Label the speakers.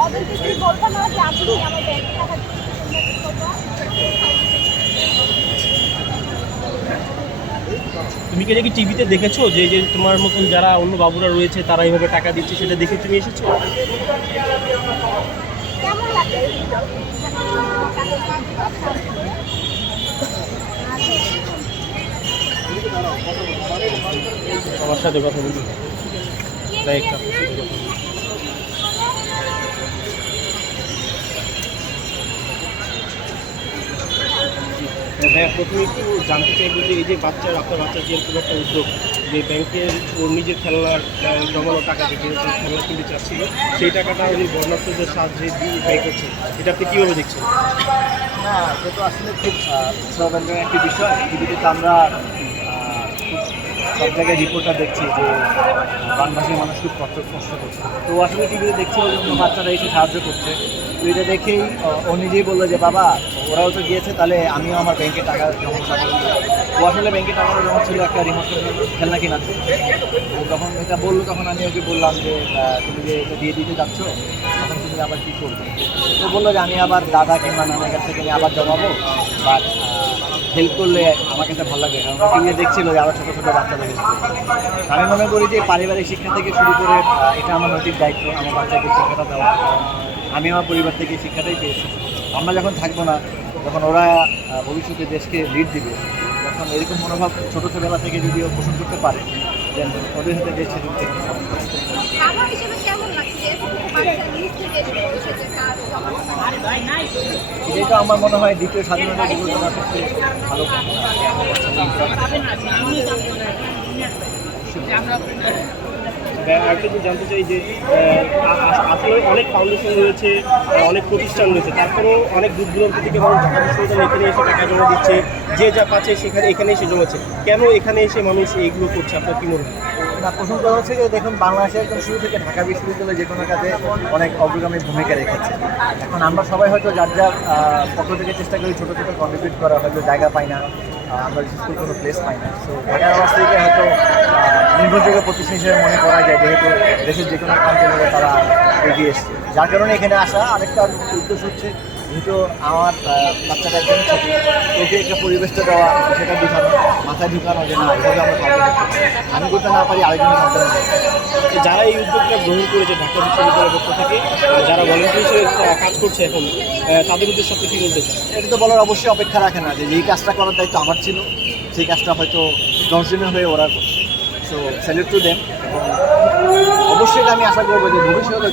Speaker 1: ওদেরকে কি বলব না যে আপনি আমার ব্যাংকে টাকা
Speaker 2: তুমি কি দেখি টিভিতে দেখেছ যে যে তোমার মতন যারা অন্য বাবুরা রয়েছে তারা এইভাবে টাকা দিচ্ছে সেটা দেখে তুমি এসেছ? আমার সাথে কথা বলি তাই একটা হ্যাঁ প্রথমে একটু জানতে চাইব যে এই যে বাচ্চার, আপনার বাচ্চার যে এরকম একটা উদ্যোগ, যে ব্যাংকের ওর নিজের খেলনার জমানো টাকা থেকে খেলনা কিনতে চাচ্ছিল, সেই টাকাটা উনি বর্ণার্থদের সাহায্যে দিয়ে ব্যয় করছে। এটা আপনি কীভাবে দেখছেন?
Speaker 3: না, এটা তো আসলে খুব সৌভাগ্যের একটি বিষয়। টিভিতে তো আমরা সব জায়গায় রিপোর্টটা দেখছি যে বানভাসী মানুষ খুব কষ্ট কষ্ট করছে। তো আসলে টিভিতে দেখছি বাচ্চারা এসে সাহায্য করছে। তো এটা দেখেই ও নিজেই বলল যে, বাবা, ওরাও তো গিয়েছে, তাহলে আমিও আমার ব্যাংকে টাকা জমা ও আসলে ব্যাংকে টাকা জমা ছিল একটা রিমোট খেলনা জন্য। যখন এটা বলল, তখন আমি ওকে বললাম যে তুমি যে এটা দিয়ে দিতে যাচ্ছ, তখন তুমি আবার কী করবে? তো বলল যে, আমি আবার দাদা কিংবা নানার কাছ থেকে আবার জমাবো বাট হেল্প করলে আমার কাছে ভালো লাগে কারণ টিভিতে দেখছিল যে আরও ছোটো ছোটো বাচ্চাদের হেল্প আমি মনে করি যে, পারিবারিক শিক্ষা থেকে শুরু করে এটা আমার নৈতিক দায়িত্ব, আমার বাচ্চাকে শিক্ষাটা দেওয়া। আমি আমার পরিবার থেকে শিক্ষাটাই পেয়েছি। আমরা যখন থাকব না যখন ওরা ভবিষ্যতে দেশকে লিড দিবে। তখন এরকম মনোভাব ছোটো ছোটোবেলা থেকে যদি ও পোষণ করতে পারে দেন ওদের হাতে দেশ এটাই তো আমার মনে হয় দ্বিতীয় স্বাধীনতা দিবস আমার সবচেয়ে ভালো
Speaker 2: আরেকটা যে জানতে চাই যে আসলে অনেক ফাউন্ডেশন রয়েছে অনেক প্রতিষ্ঠান রয়েছে, তারপরেও অনেক দূর দূরান্ত থেকে মানুষ ঢাকা বিশ্ববিদ্যালয় এখানে এসে টাকা জমা দিচ্ছে, যে যা পাচ্ছে সেখানে এখানে এসে জমাচ্ছে। কেন এখানে এসে মানুষ এইগুলো করছে? আপনার কি মনে হয়?
Speaker 3: না, প্রথম কথা হচ্ছে যে দেখুন, বাংলাদেশে একদম শুরু থেকে ঢাকা বিশ্ববিদ্যালয় যে কোনো কাজে অনেক অগ্রগামী ভূমিকা রেখেছে। এখন আমরা সবাই হয়তো যার যার পক্ষ থেকে চেষ্টা করি ছোটো ছোটো কন্ট্রিবিউট করা, হয়তো জায়গা পাই না। আমরা বিশেষ করে কোনো প্লেস পাই না। সো ঢাকার থেকে হয়তো নির্ভরযোগ্য প্রতিষ্ঠান হিসেবে মনে করা যায়, যেহেতু দেশের যে কোনো মিলে তারা এগিয়ে এসছে। যার কারণে এখানে আসা আরেকটা উদ্দেশ্য হচ্ছে যেহেতু আমার বাচ্চাটা একদম ছোট ওকে একটা পরিবেশটা দেওয়া সেটা বোঝানো মাথায় ঢুকানো যে না এভাবে আমরা পাবো আমি করতে না পারি আরেকজনের মাধ্যমে
Speaker 2: তো যারা এই উদ্যোগটা গ্রহণ করেছে ঢাকা বিশ্ববিদ্যালয়ের পক্ষ থেকে যারা ভলেন্টিয়ার হিসেবে কাজ করছে এখন তাদের উদ্দেশ্যে আপনি কী বলতে চান?
Speaker 3: এটা তো বলার অবশ্যই অপেক্ষা রাখে না যে এই কাজটা করার দায়িত্ব আমার ছিল সেই কাজটা হয়তো দশজনের হয়ে ওরা সো স্যালিউট টু দেম অবশ্যই এটা আমি আশা করব যে ভবিষ্যতে